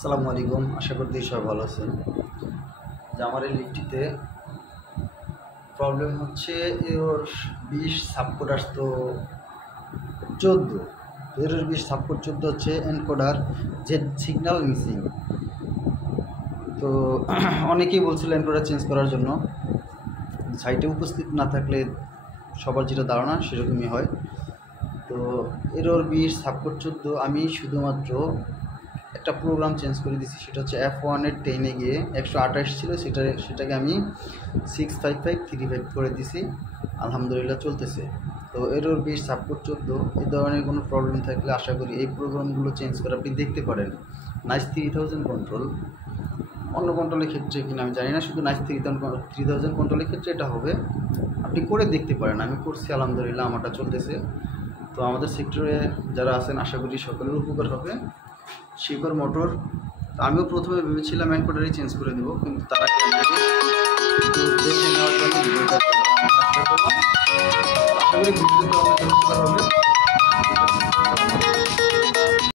আসসালামু আলাইকুম, আশা করতে সবাই ভালো আছেন। যে আমার এই লিফটটিতে প্রবলেম হচ্ছে এর 20 সাবকোড আসতো 14, এর 20 সাবকোড 14 হচ্ছে এনকোডার যে সিগন্যাল মিসিং। তো অনেকেই বলছিল এনকোডার চেঞ্জ করার জন্য, সাইটে উপস্থিত না থাকলে সবার যেটা ধারণা সেরকমই হয়। তো এরর 20 সাবকোড 14 আমি শুধুমাত্র একটা প্রোগ্রাম চেঞ্জ করে দিয়েছি, সেটা হচ্ছে F1-এর 10-এ গিয়ে 128 ছিল, সেটাকে আমি 65535 করে দিছি। আলহামদুলিল্লাহ চলতেছে। তো এরর 20 সাবকোড 14 এই ধরনের কোনো প্রবলেম থাকলে আশা করি এই প্রোগ্রামগুলো চেঞ্জ করে আপনি দেখতে পারেন। নাইস 3000 কন্ট্রোল, অন্য কন্ট্রোলের ক্ষেত্রে কিনা আমি জানি না, শুধু নাইস 3000 কন্ট্রোলের ক্ষেত্রে এটা হবে। আপনি করে দেখতে পারেন, আমি করছি আলহামদুলিল্লাহ আমারটা চলতেছে। তো আমাদের সেক্টরে যারা আছেন আশা করি সকলের উপকার হবে। শিকর মোটর, আমিও প্রথমে ভেবেছিলাম এনকোডারই চেঞ্জ করে দেবো, কিন্তু তারা দেখে নেওয়ার জন্য ভিডিওটা চেষ্টা করলাম। আশা করি ভিডিওটা অনেক উপকার হবে।